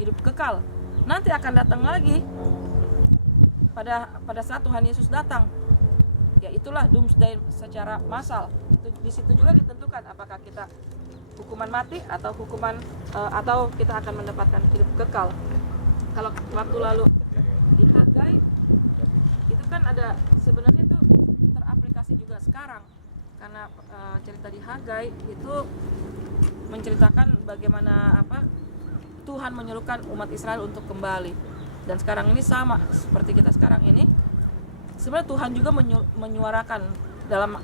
hidup kekal. Nanti akan datang lagi pada saat Tuhan Yesus datang. Ya itulah doomsday secara massal. Di situ juga ditentukan apakah kita hukuman mati atau atau kita akan mendapatkan hidup kekal. Kalau waktu lalu di Hagai itu kan ada, sebenarnya itu teraplikasi juga sekarang, karena cerita di Hagai itu menceritakan bagaimana Tuhan menyerukan umat Israel untuk kembali. Dan sekarang ini sama seperti kita sekarang ini, sebenarnya Tuhan juga menyuarakan dalam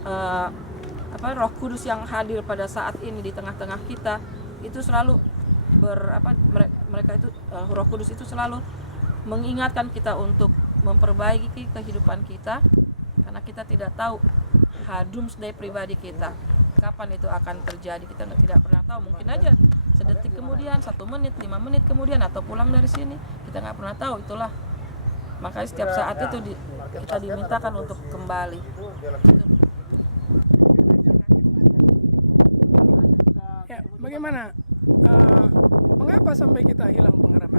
Roh Kudus yang hadir pada saat ini di tengah-tengah kita itu selalu mereka itu Roh Kudus itu selalu mengingatkan kita untuk memperbaiki kehidupan kita, karena kita tidak tahu doomsday pribadi kita kapan itu akan terjadi. Kita tidak pernah tahu, mungkin aja sedetik kemudian, 1 menit, 5 menit kemudian, atau pulang dari sini, kita nggak pernah tahu. Itulah makanya setiap saat itu kita dimintakan untuk kembali. Ya, bagaimana? Mengapa sampai kita hilang pengharapan?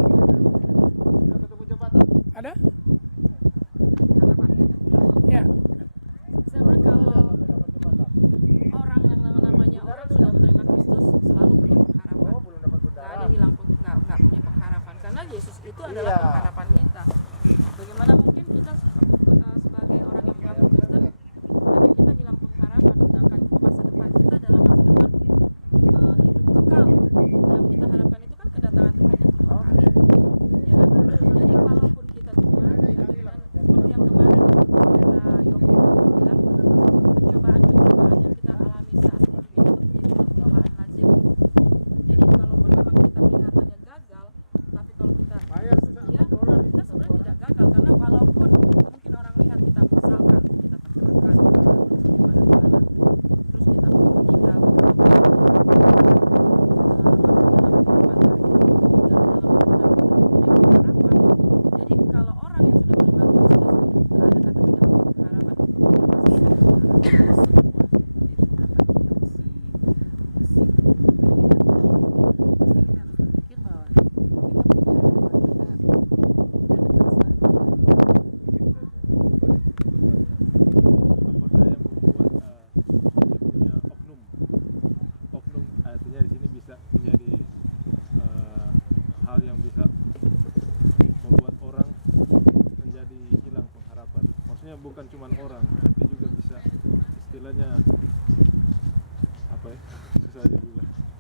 Ada? Ya.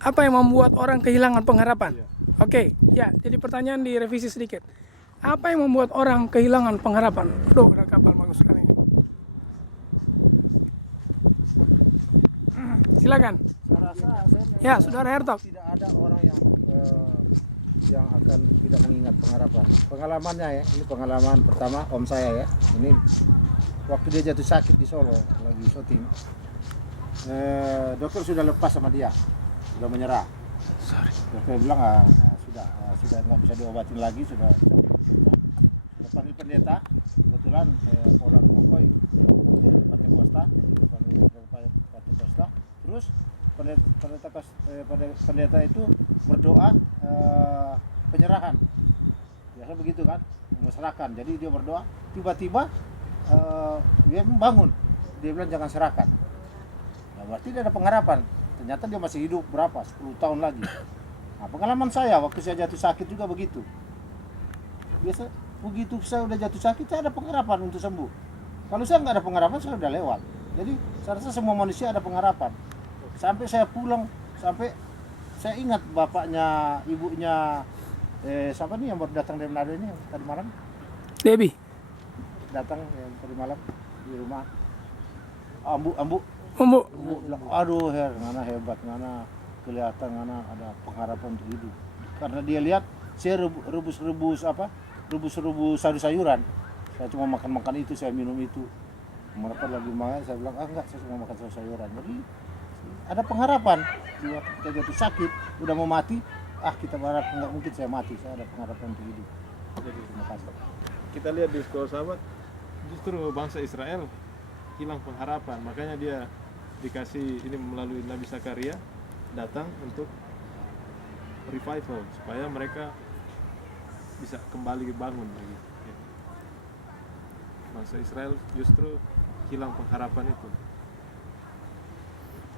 Apa yang membuat orang kehilangan pengharapan? Oke, ya. Jadi pertanyaan direvisi sedikit. Apa yang membuat orang kehilangan pengharapan? Aduh, ada kapal bagus sekali ini. Silakan. Ya, Saudara Hertog. Tidak ada orang yang akan tidak mengingat pengharapan. Pengalamannya ya, ini pengalaman pertama om saya ya. Ini waktu dia jatuh sakit di Solo lagi syuting. Dokter sudah lepas sama dia. Sudah menyerah. Dokter bilang sudah nggak bisa diobatin lagi, sudah panggil pendeta. Kebetulan orang Konvoy Pati Costa. Terus pendeta itu berdoa penyerahan. Biasa begitu kan, menyerahkan. Jadi dia berdoa, tiba-tiba dia bangun. Dia bilang jangan serahkan. Nah, berarti dia ada pengharapan. Ternyata dia masih hidup berapa? 10 tahun lagi. Nah, pengalaman saya waktu saya jatuh sakit juga begitu. Biasa begitu saya udah jatuh sakit, saya ada pengharapan untuk sembuh. Kalau saya nggak ada pengharapan, saya udah lewat. Jadi saya rasa semua manusia ada pengharapan. Sampai saya pulang, sampai saya ingat bapaknya, ibunya, siapa nih yang baru datang dari Manado ini tadi malam? Debbie. Datang tadi malam di rumah. Ambu bilang, aduh Her, ngana hebat, ngana kelihatan, ngana ada pengharapan untuk hidup. Karena dia lihat saya rebus sayur-sayuran. Saya cuma makan itu, saya minum itu. Mereka lagi main, saya bilang, enggak, saya cuma makan sayur-sayuran. Jadi ada pengharapan. Kita jatuh sakit, udah mau mati, kita berharap enggak mungkin saya mati, saya ada pengharapan untuk hidup. Jadi, terima kasih. Kita lihat di sekolah sahabat, justru bangsa Israel hilang pengharapan, makanya dia dikasih ini melalui Nabi Zakaria datang untuk revival supaya mereka bisa kembali bangun. Bangsa Israel justru hilang pengharapan itu.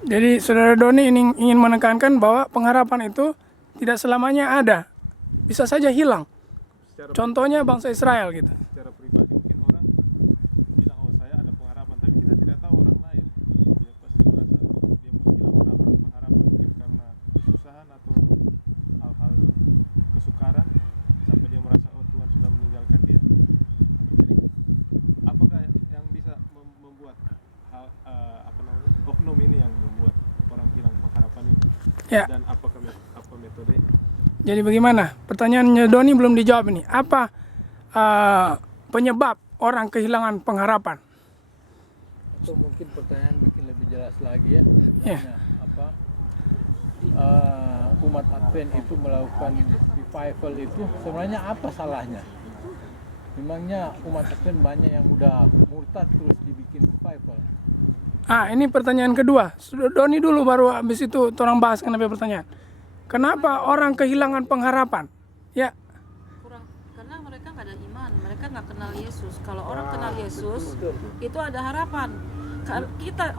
Jadi saudara Doni ingin menekankan bahwa pengharapan itu tidak selamanya ada, bisa saja hilang. Contohnya bangsa Israel gitu. Secara pribadi mungkin orang bilang, oh saya ada pengharapan, tapi kita tidak tahu orang lain. Dia pasti merasa dia menghilang pengharapan mungkin karena kesusahan atau hal-hal kesukaran sampai dia merasa oh Tuhan sudah meninggalkan dia. Jadi apakah yang bisa membuat oknum ini yang membuat orang hilang pengharapan itu? Ya. Dan apa metode? Jadi bagaimana? Pertanyaannya Doni belum dijawab ini. Apa penyebab orang kehilangan pengharapan? Atau mungkin pertanyaan bikin lebih jelas lagi ya. Ya. Apa umat Advent itu melakukan revival itu sebenarnya apa salahnya? Memangnya umat Advent banyak yang udah murtad terus dibikin revival. Ini pertanyaan kedua. Doni dulu baru habis itu orang bahas kenapa pertanyaan. Kenapa orang kehilangan pengharapan? Ya, Kurang, karena mereka nggak ada iman, mereka nggak kenal Yesus. Kalau orang kenal Yesus, itu ada harapan. Kita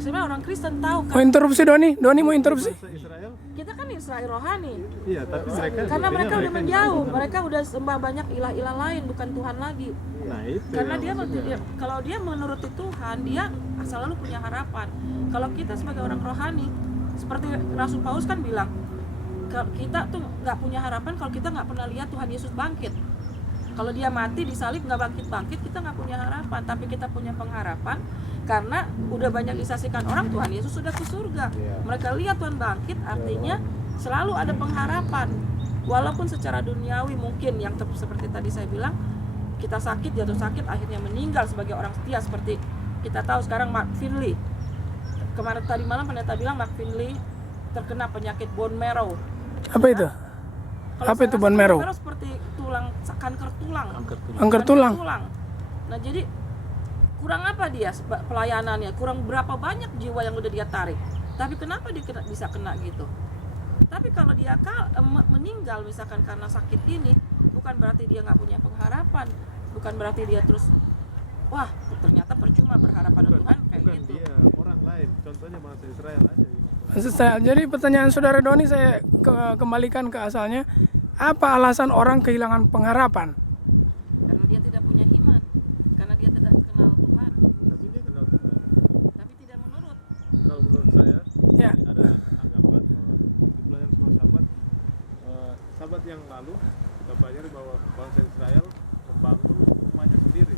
sebenarnya orang Kristen tahu mau kan, interupsi Doni? Doni mau interupsi? Bangsa Israel? kita kan Israel rohani. Iya, tapi mereka Karena mereka udah menjauh, mereka udah sembah banyak ilah-ilah lain, bukan Tuhan lagi. Nah, itu. Karena kalau dia menuruti Tuhan, dia selalu punya harapan. Kalau kita sebagai orang rohani, seperti Rasul Paulus kan bilang, kalau kita tuh nggak punya harapan kalau kita nggak pernah lihat Tuhan Yesus bangkit. Kalau dia mati disalib nggak bangkit, kita nggak punya harapan. Tapi kita punya pengharapan karena udah banyak disaksikan orang Tuhan Yesus sudah ke surga. Mereka lihat Tuhan bangkit, artinya selalu ada pengharapan. Walaupun secara duniawi mungkin yang seperti tadi saya bilang, kita sakit, jatuh sakit, akhirnya meninggal sebagai orang setia. Seperti kita tahu sekarang Mark Finley. Kemarin tadi malam pendeta bilang Mark Finley terkena penyakit bone marrow. Apa itu? Kalau Apa saya itu rasa bone marrow? seperti kanker tulang. Kanker tulang. Nah jadi kurang apa dia pelayanannya? Kurang berapa banyak jiwa yang udah dia tarik? Tapi kenapa dia bisa kena gitu? Tapi kalau dia meninggal misalkan karena sakit ini, bukan berarti dia nggak punya pengharapan. Bukan berarti dia terus, wah ternyata percuma berharap pada Tuhan kayak gitu. Iya, orang lain. Contohnya bangsa Israel aja. Jadi pertanyaan saudara Doni saya kembalikan ke asalnya. Apa alasan orang kehilangan pengharapan? Karena dia tidak punya iman, karena dia tidak kenal Tuhan, tapi tidak menurut. Kalau menurut saya, Ya, ada anggapan pelayan semua sahabat yang lalu kita pelajari bahwa bangsa Israel membangun rumahnya sendiri.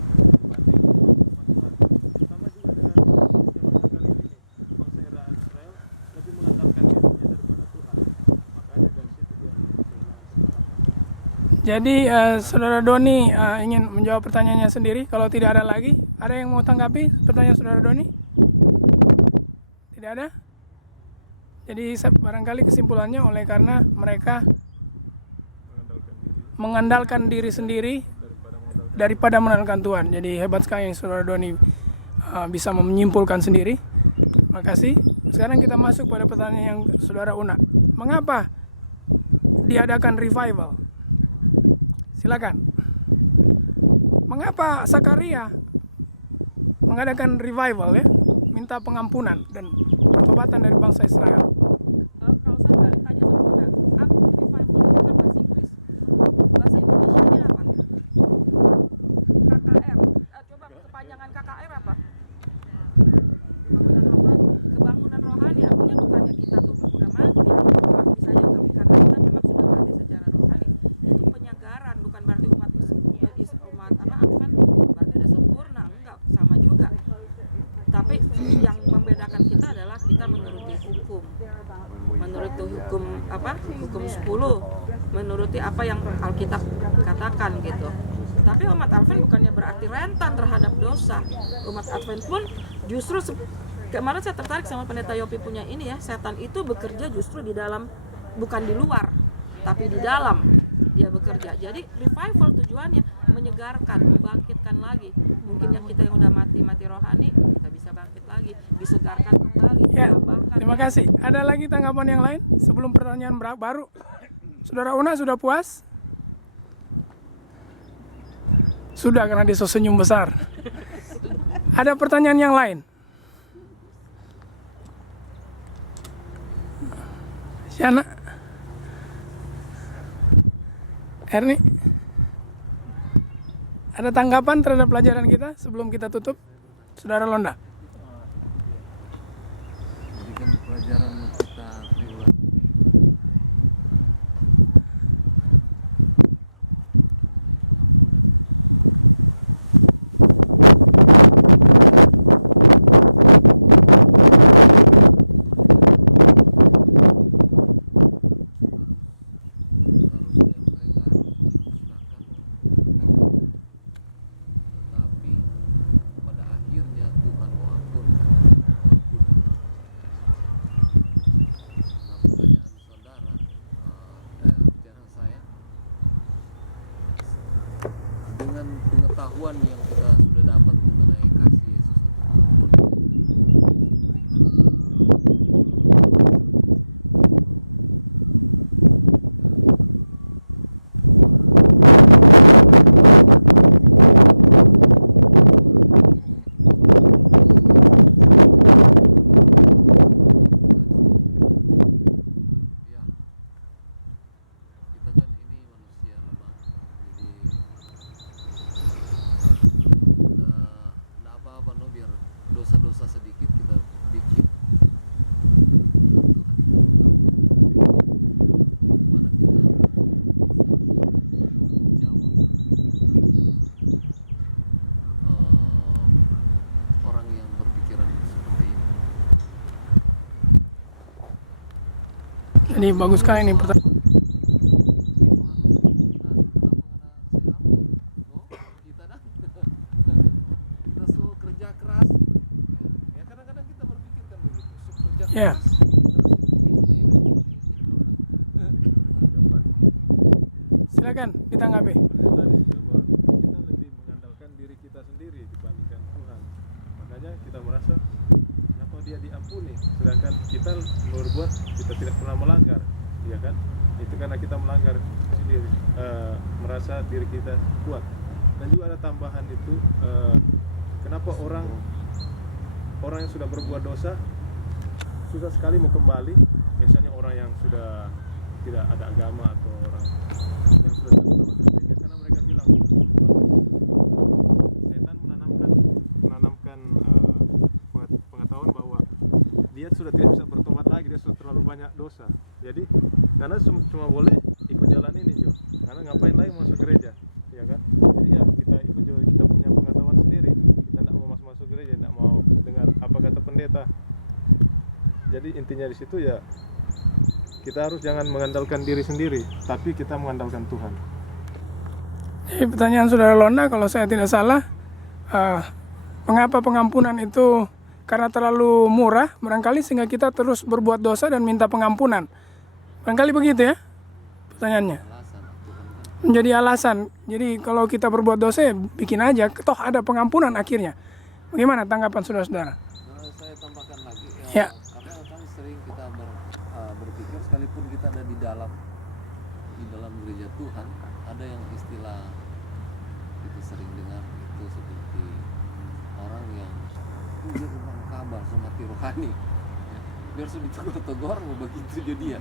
jadi saudara Doni ingin menjawab pertanyaannya sendiri. Kalau tidak ada lagi, ada yang mau tanggapi pertanyaan saudara Doni? Tidak ada? Jadi barangkali kesimpulannya oleh karena mereka mengandalkan diri sendiri daripada mengandalkan Tuhan. Jadi hebat sekali yang saudara Doni bisa menyimpulkan sendiri. Terima kasih. Sekarang kita masuk pada pertanyaan yang saudara Una. Mengapa diadakan revival? Silakan. Mengapa Zakaria mengadakan revival ya? Minta pengampunan dan pertobatan dari bangsa Israel. Kalau saya tanya sama Bunda, apa revival itu kan bahasa Inggris? Bahasa Indonesianya apa? KKR. Coba kepanjangan KKR apa? Kebangunan rohani, artinya bukannya kita tuh sudah mati, bisa juga karena kita memang sudah mati secara rohani. Itu penyegaran, bukan berarti umat Advent berarti udah sempurna, enggak, sama juga. Tapi yang membedakan kita adalah kita menuruti hukum. Menuruti hukum apa? Hukum 10. Menuruti apa yang Alkitab katakan gitu. Tapi umat Advent bukannya berarti rentan terhadap dosa. Umat Advent pun justru kemarin saya tertarik sama pendeta Yopi punya ini ya, setan itu bekerja justru di dalam, bukan di luar, tapi di dalam dia bekerja. Jadi revival tujuannya menyegarkan, membangkitkan lagi. Mungkin yang kita yang udah mati rohani, kita bisa bangkit lagi, disegarkan lagi. Ya, terima kasih. Ada lagi tanggapan yang lain sebelum pertanyaan baru? Saudara Una sudah puas? Sudah, karena dia senyum besar. Ada pertanyaan yang lain? Siana? Erni? Ada tanggapan terhadap pelajaran kita sebelum kita tutup? Saudara Londa? Pelajaran kita pada akhirnya Tuhan mengampunkan. Saudara, bicara saya dengan pengetahuan yang kita sudah dapat mengenai kasih orang yang berpikiran seperti ini. Jadi bagus sekali nih pertanyaan. Kita dah kita suruh kerja keras ya, kadang-kadang kita berpikir kan begitu, suruh kerja Ya. keras. Silakan ditanggapi. Tadi kita lebih mengandalkan diri kita sendiri dibandingkan Tuhan. Makanya kita merasa kenapa dia diampuni, sedangkan kita berbuat kita tidak pernah melanggar, ya kan? Itu karena kita melanggar sendiri, merasa diri kita kuat. Dan juga ada tambahan itu, kenapa orang yang sudah berbuat dosa susah sekali mau kembali, misalnya orang yang sudah tidak ada agama atau orang yang sudah karena mereka bilang setan menanamkan pengetahuan bahwa dia sudah tidak bisa bertobat lagi, dia sudah terlalu banyak dosa. Jadi karena cuma boleh ikut jalan ini juga, karena ngapain lagi masuk gereja, ya kan? Jadi ya kita ikut juga, kita punya pengetahuan sendiri, kita tidak mau masuk gereja, tidak mau dengar apa kata pendeta. Jadi intinya di situ ya kita harus jangan mengandalkan diri sendiri, tapi kita mengandalkan Tuhan. Jadi pertanyaan saudara Londa, kalau saya tidak salah, mengapa pengampunan itu karena terlalu murah, barangkali sehingga kita terus berbuat dosa dan minta pengampunan. Barangkali begitu ya pertanyaannya. Menjadi alasan. Jadi kalau kita berbuat dosa, ya bikin aja, toh ada pengampunan akhirnya. Bagaimana tanggapan saudara-saudara? Kalau saya tambahkan lagi Ya. karena memang sering kita berpikir sekalipun kita ada di dalam gereja Tuhan, ada yang istilah kita sering dengar itu seperti orang yang dia memang kabar sama hati rohani, biar sudah tegur-tegur mau begitu dia.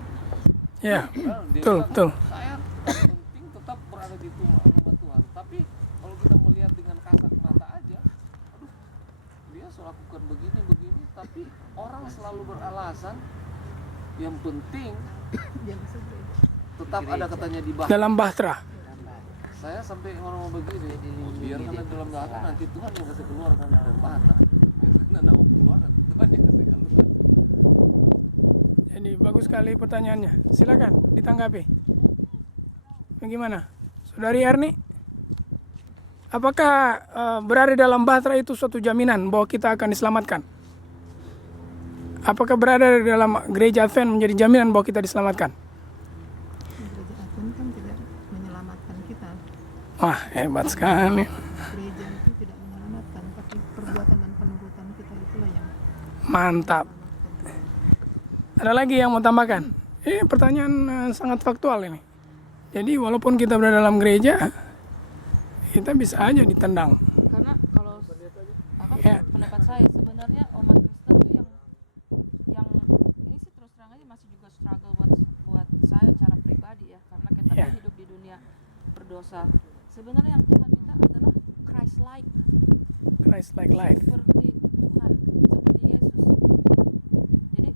Ya, Padahal dia betul, bilang, betul. saya penting tetap berada di Tuhan, tapi kalau kita melihat dengan kasat mata aja, dia lakukan begini, tapi orang selalu beralasan yang penting tetap ada katanya di bawah. Dalam bahtera. Saya sampai ngomong begini, biar kalian dalam bahasa nanti Tuhan yang kasih keluarkan dari bahasa. Biar kalian keluar, Tuhan yang kasih keluar. Jadi bagus sekali pertanyaannya. Silakan ditanggapi. Bagaimana, Saudari Erni? Apakah berada dalam bahtera itu suatu jaminan bahwa kita akan diselamatkan? Apakah berada dalam gereja Advent menjadi jaminan bahwa kita diselamatkan? Gereja Advent kan tidak menyelamatkan kita. Wah, hebat sekali. Gereja itu tidak menyelamatkan, tapi perbuatan dan penurutan kita itulah yang Mantap. Ada lagi yang mau tambahkan? Ini pertanyaan sangat faktual ini. Jadi walaupun kita berada dalam gereja, kita bisa aja ditendang. Karena kalau Ya. pendapat saya sebenarnya umat Kristen tuh yang ini sih terus terang aja masih juga struggle buat saya secara pribadi ya, karena kita Ya. kan hidup di dunia berdosa. Sebenarnya yang Tuhan kita adalah Christ-like, Christ like life. seperti Tuhan, seperti Yesus. Jadi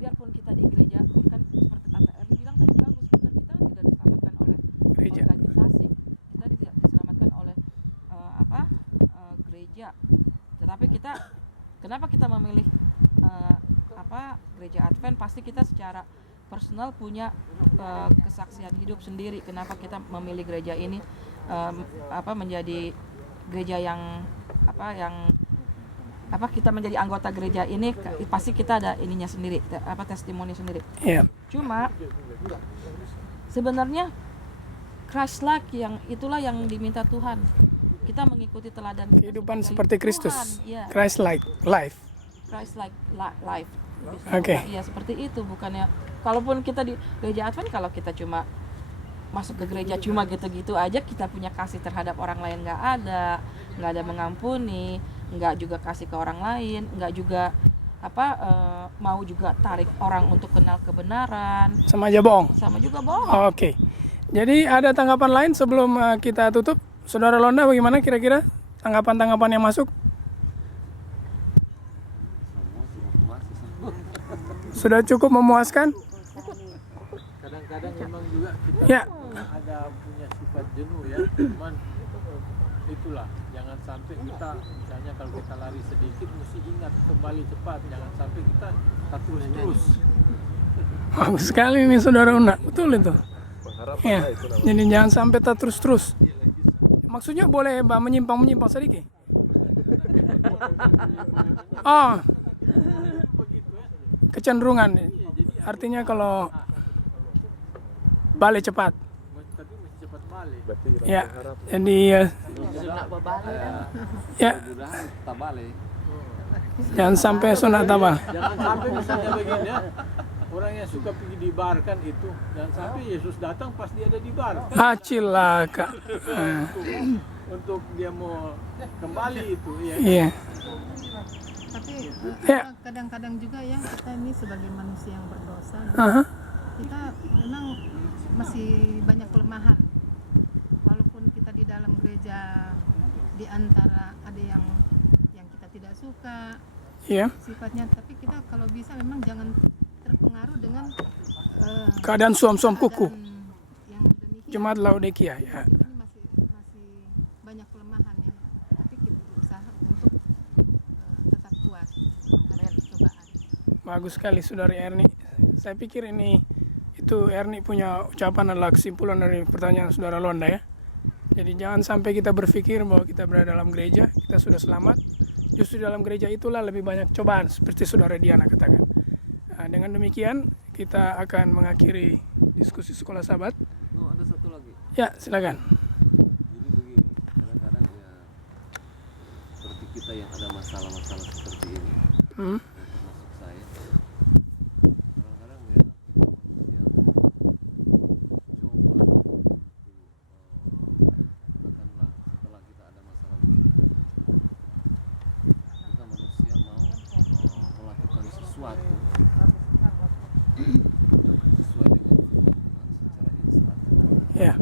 biarpun kita di gereja kan seperti kata Erli bilang tadi bagus, benar, kita tidak diselamatkan oleh Gereja. organisasi, kita tidak diselamatkan oleh gereja, tetapi kita kenapa kita memilih gereja Advent, pasti kita secara personal punya kesaksian hidup sendiri kenapa kita memilih gereja ini menjadi gereja yang kita menjadi anggota gereja ini, pasti kita ada ininya sendiri, testimoni sendiri. Ya. Cuma sebenarnya Christ-like yang itulah yang diminta Tuhan. Kita mengikuti teladan Kehidupan seperti Kristus. Iya, Christ like life. Christ-like life. Oke. Iya, seperti itu. Bukannya kalaupun kita di gereja Advent, kalau kita cuma masuk ke gereja cuma gitu-gitu aja, kita punya kasih terhadap orang lain nggak ada mengampuni, nggak juga kasih ke orang lain, nggak juga mau juga tarik orang untuk kenal kebenaran, Sama aja bohong. sama juga bohong. Oke. Jadi ada tanggapan lain sebelum kita tutup? Saudara Londa, bagaimana kira-kira tanggapan-tanggapan yang masuk? Sudah cukup memuaskan? Kadang-kadang memang juga Ya. ada punya sifat jenuh ya, cuman itulah, jangan sampai kita misalnya kalau kita lari sedikit mesti ingat kembali cepat, jangan sampai kita terus. Bagus sekali nih Saudara Una, betul itu. Ya. Jadi jangan sampai tak terus-terus. Maksudnya boleh menyimpang sedikit. Oh, kecenderungan. Artinya kalau balik cepat. Tapi mesti cepat balik. Ya. Jadi ya, tak balik. jangan sampai sunat tabal. Jangan sampai misalnya begini ya, orang yang suka pergi di bar kan itu, jangan sampai Yesus datang pas dia ada di bar. Cilaka. Untuk dia mau kembali itu ya. Iya. Tapi Ya. kadang-kadang juga ya kita ini sebagai manusia yang berdosa, Aha. kita memang masih banyak kelemahan. Walaupun kita di dalam gereja, di antara ada yang kita tidak suka Iya. sifatnya, tapi kita kalau bisa memang jangan terpengaruh dengan Keadaan suam-suam kuku. keadaan yang demikian. Jemaat Laodikia ya. Ini masih banyak kelemahan ya, tapi kita berusaha untuk tetap kuat menghadapi cobaan. Bagus sekali Saudari Erni. Saya pikir itu Erni punya ucapan adalah kesimpulan dari pertanyaan Saudara Londa ya. Jadi jangan sampai kita berpikir bahwa kita berada dalam gereja, kita sudah selamat. Justru dalam gereja itulah lebih banyak cobaan seperti Saudara Diana katakan. Nah, dengan demikian kita akan mengakhiri diskusi Sekolah Sabat. Ada satu lagi. Ya, silakan. Kadang-kadang ya seperti kita yang ada masalah-masalah seperti ini. Hmm. Maksud saya kadang-kadang Ya.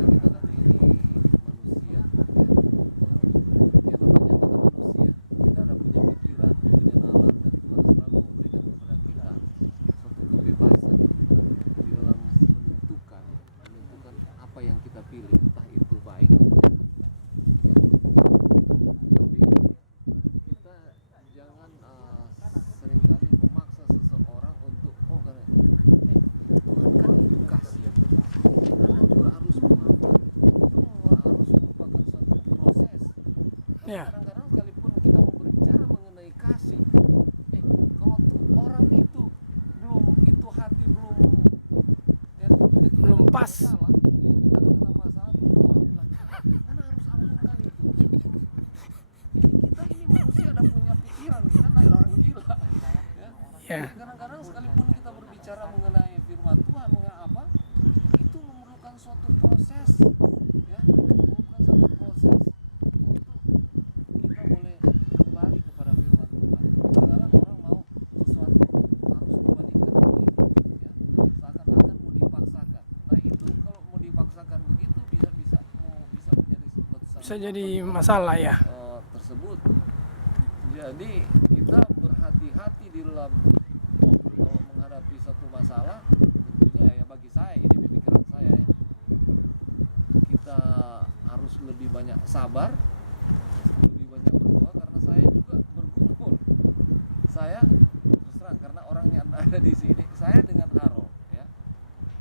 apa yang kita pilih, entah itu baik atau jahat. Tapi kita jangan seringkali memaksa seseorang untuk Ya. kadang-kadang sekalipun kita berbicara mengenai kasih, kalau orang itu hati belum Pas. kita ada masalah, bisa jadi masalah ya. Tersebut. Jadi kita berhati-hati di dalam menghadapi satu masalah. Ya bagi saya ini di pikiran saya ya. Kita harus lebih banyak sabar, lebih banyak berdoa karena saya juga berkumpul. Saya terus terang karena orang yang ada di sini, saya dengan Aaron ya.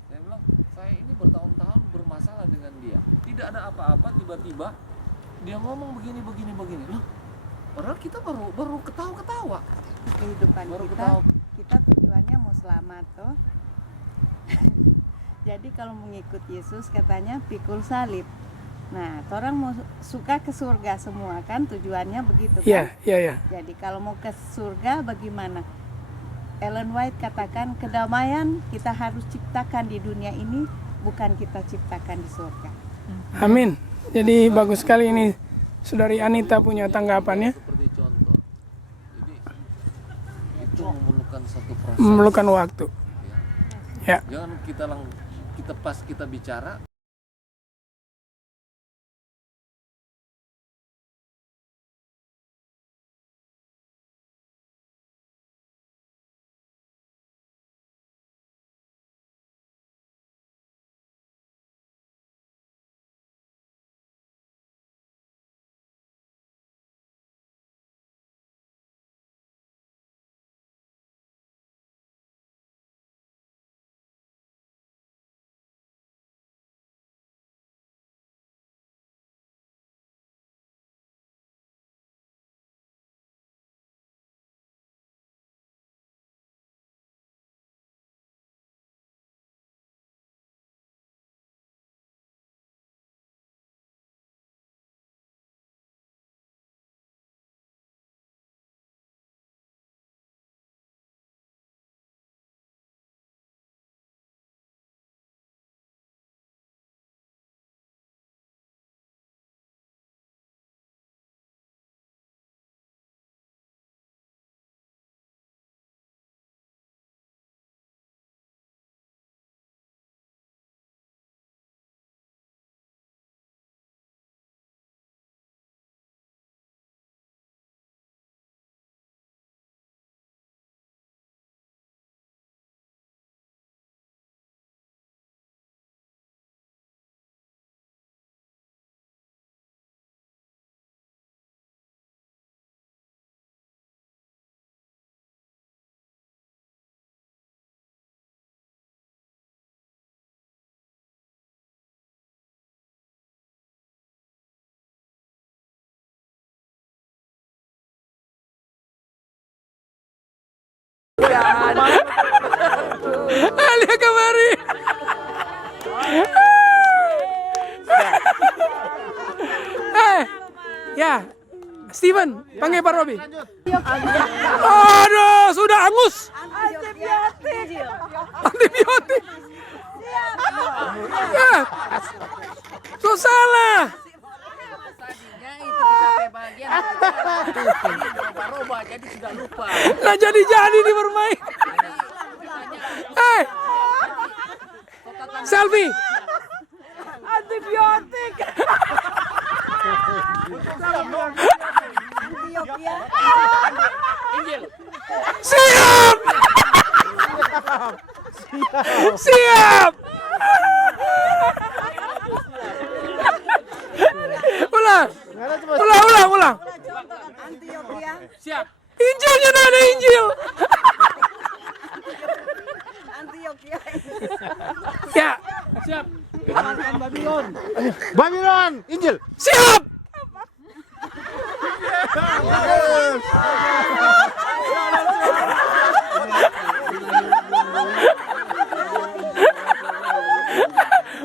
Saya bilang saya ini bertahun-tahun bermasalah dengan dia. Tidak ada apa-apa tiba-tiba dia ngomong begini. Loh, padahal kita baru ketawa-ketawa. Kehidupan Baru kita ketawa. kita tujuannya mau selamat toh. Jadi kalau mengikut Yesus katanya pikul salib. Nah, orang mau suka ke surga semua kan tujuannya begitu kan? Iya. Jadi kalau mau ke surga bagaimana? Ellen White katakan kedamaian kita harus ciptakan di dunia ini, bukan kita ciptakan di surga. Amin. Jadi bagus sekali ini Saudari Anita punya tanggapannya. Seperti contoh. Jadi itu memerlukan satu proses. Memerlukan waktu. Ya. Jangan kita pas kita bicara Alia kemari. Ya, Steven, panggil Pak Robi. Aduh, sudah angus. Antibiotik. Ya, so salah. Tadinya itu kita bagian roba jadi sudah lupa. Nah jadi nih bermain. Selfie. Antibiotik. Injil. Siap. Siap. Ulang. Ulang. Siap. Injilnya ada Injil. Ya. Siap. Babylon, Injil. Siap.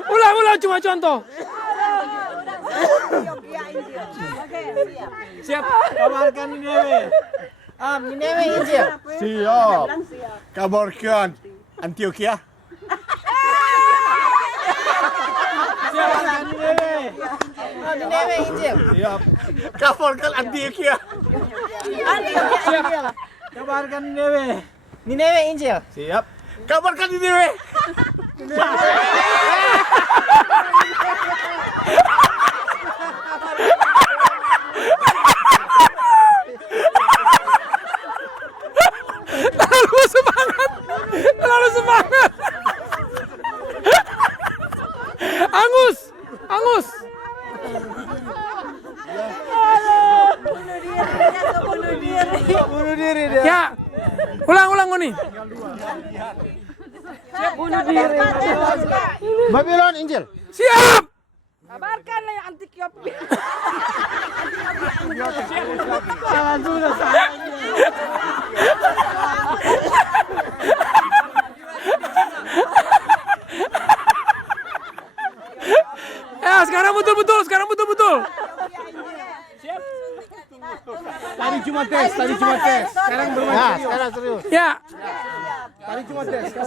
Ulang cuma contoh. Siap. Kabarkan Ninewe. Ninewe Injil. Siap. Kabarkan Antioquia. Ninewe Injil. Siap. Kabarkan Antioquia. Siap. Kabarkan Ninewe. Ninewe Injil. Siap. Kabarkan Ninewe. Angus. Bunuh diri, dia so bunuh diri. Bunuh diri dia. Ya. Ulang nih. Babylon Injil. Siap. Kabarkanlah yang Antioquia. Sangat sudah saya. Ya, sekarang betul-betul. Nah, sekarang serius. Ya.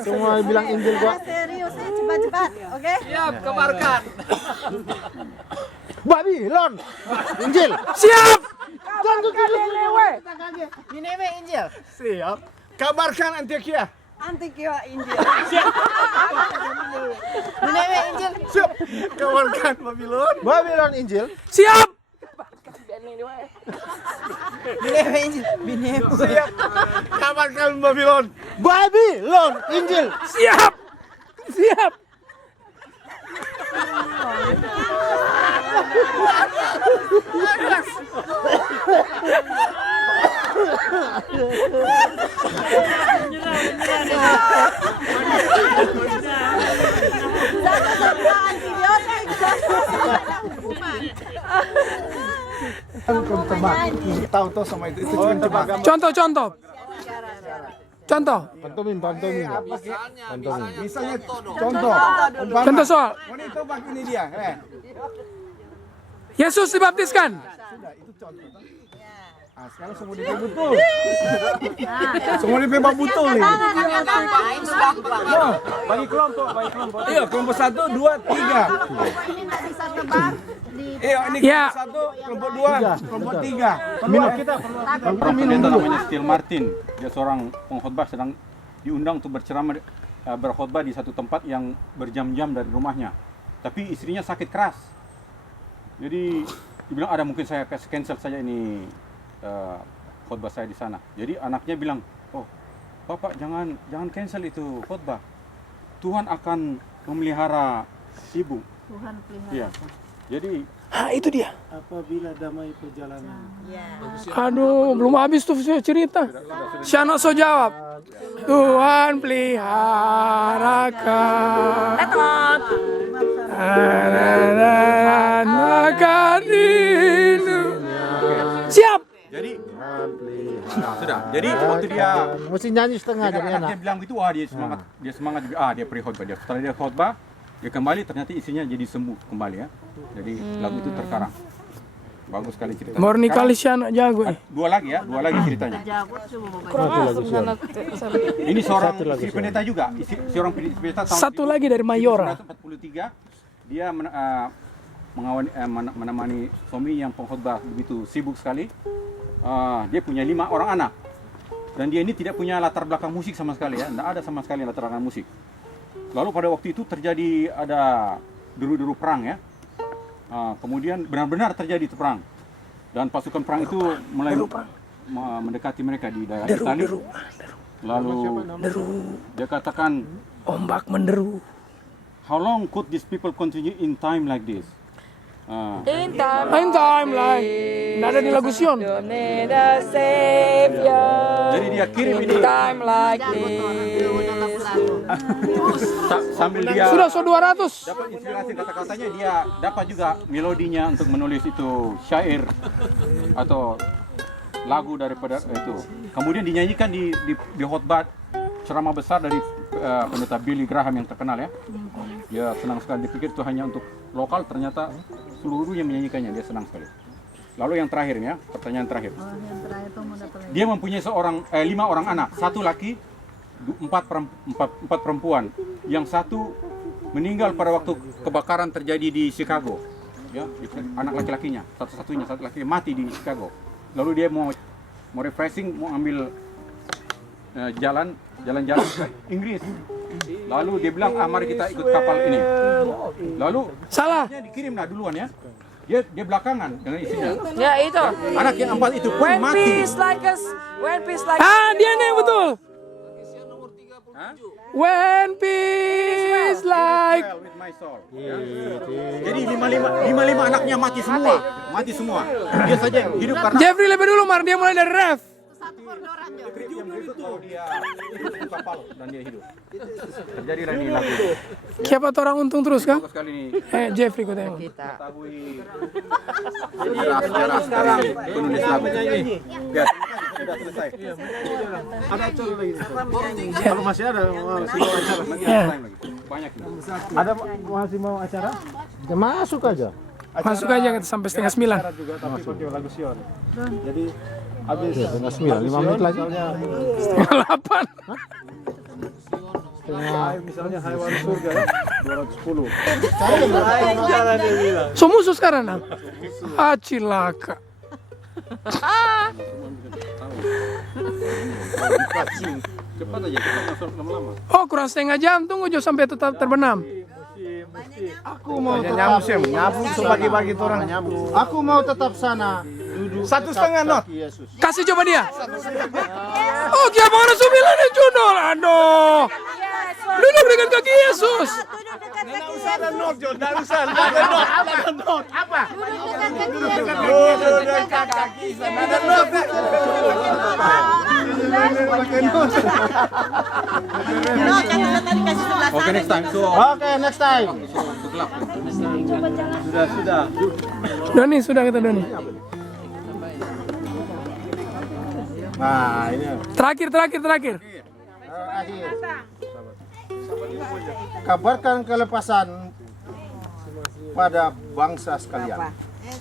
Semua bilang Injil gua. Serius, cepat-cepat, oke? Siap, kabarkan. Babylon Injil. Siap. Nineve Injil. Siap. Kabarkan Antioquia. Antioquia Injil. Nineve Injil. Siap. Kabarkan Babylon. Babylon Injil. Siap. Nineve Injil. Siap. Kabarkan Babylon. Babylon Injil. Siap. Satu sebuah antibiotik, satu hukuman. Tahu sama itu cuma Contoh. pantomim. Misalnya contoh, Contoh soal. wanita bak ini dia, Yesus dibaptiskan. sudah itu contoh. Ah, sekarang semua DP betul. Semua DP betul nih. Loh, bagi kelompok. Iya, kelompok 1, 2, 3. Kelompok ini tak bisa tebak di Iya, ini Ya. kelompok 1, kelompok 2, kelompok 3. Minum. Pendeta namanya Steel Martin, dia seorang pengkhotbah sedang diundang untuk berceramah berkhotbah di satu tempat yang berjam-jam dari rumahnya. Tapi istrinya sakit keras. Jadi dibilang ada mungkin saya cancel saja ini khotbah saya di sana. Jadi anaknya bilang, "Oh, Bapak jangan cancel itu khotbah. Tuhan akan memelihara ibu." Iya. Jadi Itu dia. Apabila damai perjalanan. Aduh, belum habis tuh cerita. Shano so jawab. Tuhan peliharakan. Siap. jadi sudah. Jadi waktu dia mesti nyanyi setengah jadi enak. dia bilang gitu, dia semangat juga. Dia pergi khotbah. Setelah dia khotbah, dia kembali ternyata isinya jadi sembuh kembali ya. Jadi lagu itu terkarang. Bagus sekali ceritanya. Morni kali Shano jago. Dua lagi ceritanya. Satu lagu Sion. Ini seorang Satu lagu istri pendeta juga. Seorang pendeta tahun Satu lagi dari Mayora. 1943. Dia menemani suami yang pengkhotbah begitu sibuk sekali. Dia punya 5 orang anak. Dan dia ini tidak punya latar belakang musik sama sekali ya. Tidak ada sama sekali latar belakang musik. Lalu pada waktu itu terjadi ada deru-deru perang ya. Kemudian benar-benar terjadi itu perang. Dan pasukan perang itu mulai mendekati mereka di daerah Italia. Lalu dia katakan, Ombak menderu. how long could these people continue in time like this? In time like. Nggak ada di lagu Sion. Jadi dia kirim ini sambil dia Sudah so 200. dapat inspirasi kata-katanya, dia dapat juga melodinya untuk menulis itu syair atau lagu daripada itu. Kemudian dinyanyikan di khotbah ceramah besar dari pendeta Billy Graham yang terkenal ya. Dia senang sekali, dipikir itu hanya untuk lokal, ternyata seluruhnya menyanyikannya, dia senang sekali. Lalu yang terakhir ya, pertanyaan terakhir. Dia mempunyai 5 orang anak, 1 laki, 4 perempuan. Yang 1 meninggal pada waktu kebakaran terjadi di Chicago. Ya, anak laki-lakinya, satu-satunya satu laki mati di Chicago. Lalu dia mau refreshing, mau ambil jalan-jalan ke Inggris. Lalu dia bilang, mari kita ikut kapal ini. Lalu Salah. dia dikirimlah duluan ya. Dia belakangan dengan isinya. Ya itu. Ya, anak yang 4 itu pun When mati. peace like us, when peace like Dia nih betul. Magisian nomor 30 Hah? When peace like Well with my soul. Ya. Jadi 55 anaknya mati semua. Dia saja yang hidup karena Jeffrey lebih dulu Mar, dia mulai dari ref. trip yang berikut kalau dia ikut ke kapal dan dia hidup. Terjadilah ini lagu. Siapa tuh orang untung terus kan? Bagus sekali nih Jeffrey kau tengok. mengetahui sejarah dari penulis lagu. Ya, sudah selesai. Kalau masih ada Nanti ada time lagi. Banyak ini. ada masih mau acara? Ya masuk aja. Masuk aja sampai setengah 9. Acara juga tapi pakai lagu Sion. Jadi habis Setengah 9, 5 menit lagi. Setengah 8. misalnya Highway Surga ya, 210. So musuh sekarang nah. Cilaka. Cepat aja, jangan masuk lama-lama. Oh kurang setengah jam, tunggu Jo sampai tetap terbenam. Aku mau Nyambung sih, nyambung sebagi-bagi orang. Aku mau tetap sana. Duduk 1,5 knot. Yesus. Kasih coba dia. Oh kia mana sembilan ya Junol. Aduh. Duduk dengan kaki Yesus. Nggak usah ada knot, Jo. Nggak usah. Apa? Apa? Duduk dekat kaki Yesus. Ada knot. Oke, next time. So, Oke, next time. Doni sudah kata Doni. Nah, ini Terakhir. akhir. Kabarkan kelepasan pada bangsa sekalian.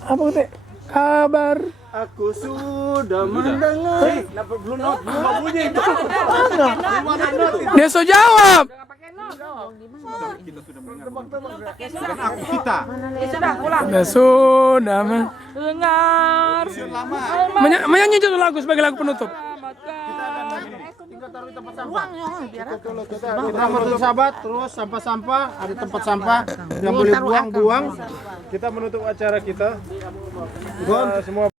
Apa kata? Kabar. Aku sudah Dia so jawab. kita sudah mendengar. Bukan aku, kita. Dia sudah Dengar. menyanyi judul lagu sebagai lagu penutup. tinggal taruh di tempat sampah. Cukup dulu kita menutup sahabat, terus sampah-sampah, ada tempat sampah yang boleh buang. Kita menutup acara kita. Gon, Semua